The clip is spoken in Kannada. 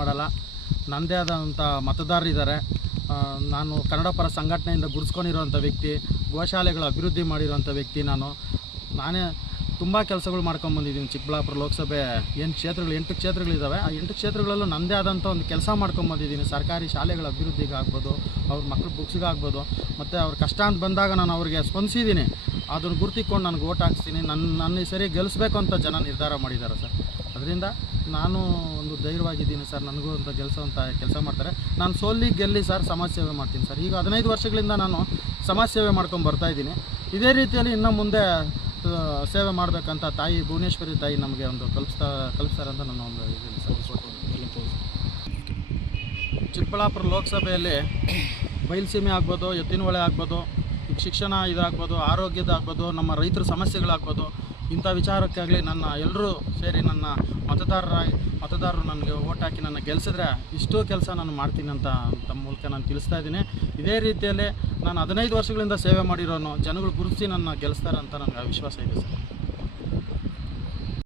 ಮಾಡಲ್ಲ ನನ್ನದೇ ಆದಂಥ ಮತದಾರರಿದ್ದಾರೆ ನಾನು ಕನ್ನಡ ಪರ ಸಂಘಟನೆಯಿಂದ ಗುಡಿಸ್ಕೊಂಡಿರುವಂಥ ವ್ಯಕ್ತಿ ಗೋಶಾಲೆಗಳ ಅಭಿವೃದ್ಧಿ ಮಾಡಿರುವಂಥ ವ್ಯಕ್ತಿ ನಾನು ನಾನೇ ತುಂಬ ಕೆಲಸಗಳು ಮಾಡ್ಕೊಂಬಂದಿದ್ದೀನಿ ಚಿಕ್ಕಬಳ್ಳಾಪುರ ಲೋಕಸಭೆ ಏನು ಕ್ಷೇತ್ರಗಳು ಎಂಟು ಕ್ಷೇತ್ರಗಳಿದ್ದಾವೆ ಆ ಎಂಟು ಕ್ಷೇತ್ರಗಳಲ್ಲೂ ನನ್ನದೇ ಆದಂಥ ಒಂದು ಕೆಲಸ ಮಾಡ್ಕೊಂಬಂದಿದ್ದೀನಿ ಸರ್ಕಾರಿ ಶಾಲೆಗಳ ಅಭಿವೃದ್ಧಿಗೆ ಆಗ್ಬೋದು ಅವ್ರ ಮಕ್ಕಳ ಬುಕ್ಸ್ಗಾಗ್ಬೋದು ಮತ್ತು ಅವ್ರ ಕಷ್ಟ ಅಂತ ಬಂದಾಗ ನಾನು ಅವ್ರಿಗೆ ಸ್ಪಂದಿಸಿದ್ದೀನಿ ಅದನ್ನು ಗುರ್ತಿಕೊಂಡು ನನಗೆ ಓಟ್ ಹಾಕ್ಸ್ತೀನಿ ನನ್ನ ನನ್ನ ಈ ಸರಿ ಗೆಲ್ಲಿಸ್ಬೇಕು ಅಂತ ಜನ ನಿರ್ಧಾರ ಮಾಡಿದ್ದಾರೆ ಸರ್ ಅದರಿಂದ ನಾನು ಒಂದು ಧೈರ್ಯವಾಗಿದ್ದೀನಿ ಸರ್ ನನಗೂ ಅಂತ ಕೆಲಸ ಅಂತ ಕೆಲಸ ಮಾಡ್ತಾರೆ ನಾನು ಸೋಲಿ ಗೆಲ್ಲಿ ಸರ್ ಸಮಾಜ ಸೇವೆ ಮಾಡ್ತೀನಿ ಸರ್ ಈಗ ಹದಿನೈದು ವರ್ಷಗಳಿಂದ ನಾನು ಸಮಾಜ ಸೇವೆ ಮಾಡ್ಕೊಂಡು ಬರ್ತಾ ಇದ್ದೀನಿ ಇದೇ ರೀತಿಯಲ್ಲಿ ಇನ್ನು ಮುಂದೆ ಸೇವೆ ಮಾಡಬೇಕಂತ ತಾಯಿ ಭುವನೇಶ್ವರಿ ತಾಯಿ ನಮಗೆ ಒಂದು ಕಲ್ಪಿಸ್ತಾ ಕಲ್ಪಿಸ್ತಾರೆ ಅಂತ ನನ್ನ ಒಂದು ಚಿಕ್ಕಬಳ್ಳಾಪುರ ಲೋಕಸಭೆಯಲ್ಲಿ ಬಯಲುಸೀಮೆ ಆಗ್ಬೋದು ಎತ್ತಿನ ಹೊಳೆ ಆಗ್ಬೋದು ಶಿಕ್ಷಣ ಇದಾಗ್ಬೋದು ಆರೋಗ್ಯದಾಗ್ಬೋದು ನಮ್ಮ ರೈತರ ಸಮಸ್ಯೆಗಳಾಗ್ಬೋದು ಇಂಥ ವಿಚಾರಕ್ಕಾಗಲಿ ನನ್ನ ಎಲ್ಲರೂ ಸೇರಿ ನನ್ನ ಮತದಾರರ ಮತದಾರರು ನನಗೆ ಓಟ್ ಹಾಕಿ ನನ್ನ ಗೆಲ್ಲಿಸಿದ್ರೆ ಇಷ್ಟೋ ಕೆಲಸ ನಾನು ಮಾಡ್ತೀನಿ ಅಂತ ತಮ್ಮ ಮೂಲಕ ನಾನು ತಿಳಿಸ್ತಾ ಇದ್ದೀನಿ ಇದೇ ರೀತಿಯಲ್ಲಿ ನಾನು ಹದಿನೈದು ವರ್ಷಗಳಿಂದ ಸೇವೆ ಮಾಡಿರೋನು ಜನಗಳು ಗುರುತಿಸಿ ನನ್ನ ಗೆಲ್ಲಿಸ್ತಾರೆ ಅಂತ ನನಗೆ ವಿಶ್ವಾಸ ಇದೆ ಸರ್